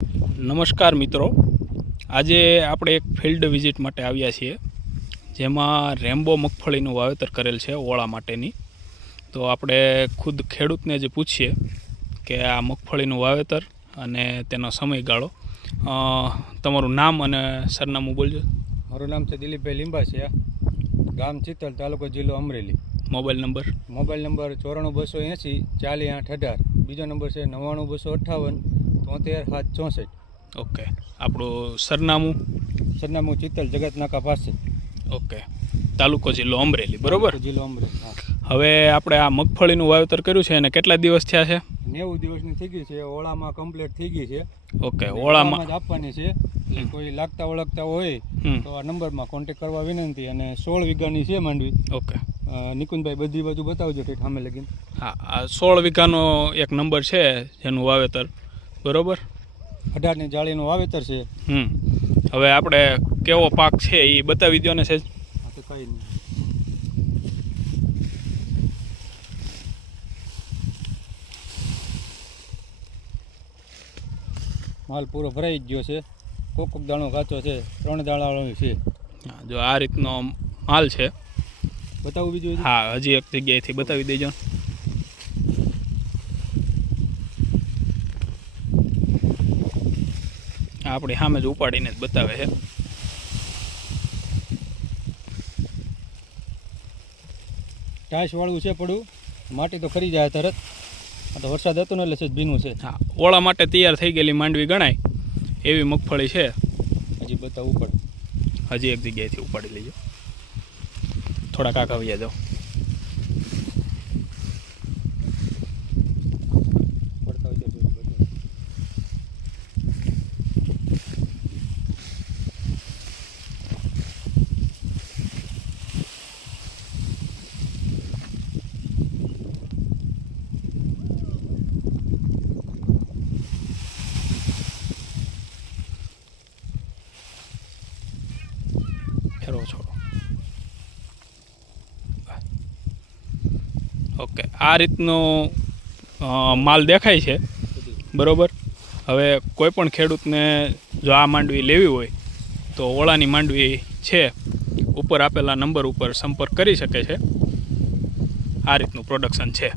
નમસ્કાર મિત્રો, આજે આપણે એક ફિલ્ડ વિઝિટ માટે આવ્યા છીએ જેમાં રેમ્બો મગફળીનું વાવેતર કરેલ છે ઓળા માટેની. તો આપણે ખુદ ખેડૂતને જે પૂછીએ કે આ મગફળીનું વાવેતર અને તેનો સમયગાળો. તમારું નામ અને સરનામું બોલજો. મારું નામ છે દિલીપભાઈ લીંબાસિયા, ગામ ચિત્તલ, તાલુકો જિલ્લો અમરેલી. Mobile number 94 280 40 8 18. બીજો નંબર છે 99 258 73 7 64. ઓકે. આપણું સરનામું સરનામું ચિત્તલ, જગતનાકા પાસે. ઓકે. તાલુકો જિલ્લો અમરેલી, બરોબર? જિલ્લો અમરેલી. હા. હવે આપણે આ મગફળીનું વાવેતર કર્યું છે અને કેટલા દિવસ થયા છે? 90 દિવસની થઈ ગઈ છે. ઓળામાં કમ્પ્લીટ થઈ ગઈ છે. ઓકે. ઓળામાં જ આપવાની છે. કોઈ લાગતા ઓળખતા હોય તો આ નંબરમાં કોન્ટેક કરવા વિનંતી. અને 16 વીઘાની છે માંડવી. ઓકે. નિકુંજભાઈ બધી બાજુ બતાવજો ઠીક સામે લગીને. હા, આ 16 વીઘાનો એક નંબર છે જેનું વાવેતર, બરોબર? 18ની જાળીનું વાવેતર છે. હવે આપણે કેવો પાક છે એ બતાવી દો ને સેજ. હા તો કંઈ નહીં. માલ પૂરો ભરાઈ જ ગયો છે. કોક દાણો કાચો છે, 3 દાણાવાળો છે. હા, જો આ રીતનો માલ છે. બતાવું બીજું? હા, હજી એક જગ્યાએથી બતાવી દેજો. આપણી સામે જ ઉપાડીને જ બતાવે છે. ટાઈસ વાળું છે પડું, માટી તો ખરી જાય તરત. આ તો વરસાદ હતો ને એટલે છે ભીનું છે. હા, ઓળા માટે તૈયાર થઈ ગયેલી માંડવી ગણાય એવી મગફળી છે. હજી બતાવવું પડે. હજી એક જગ્યાએથી ઉપાડી લેજો. થોડાક આગળ આવ્યા જાઓ. ફેરવો છોડો. ઓકે, આ રીતનો માલ દેખાય છે, બરોબર? હવે કોઈ પણ ખેડૂતને જો આ માંડવી લેવી હોય તો ઓળાની માંડવી છે, ઉપર આપેલા નંબર ઉપર સંપર્ક કરી શકે છે. આ રીતનું પ્રોડક્શન છે.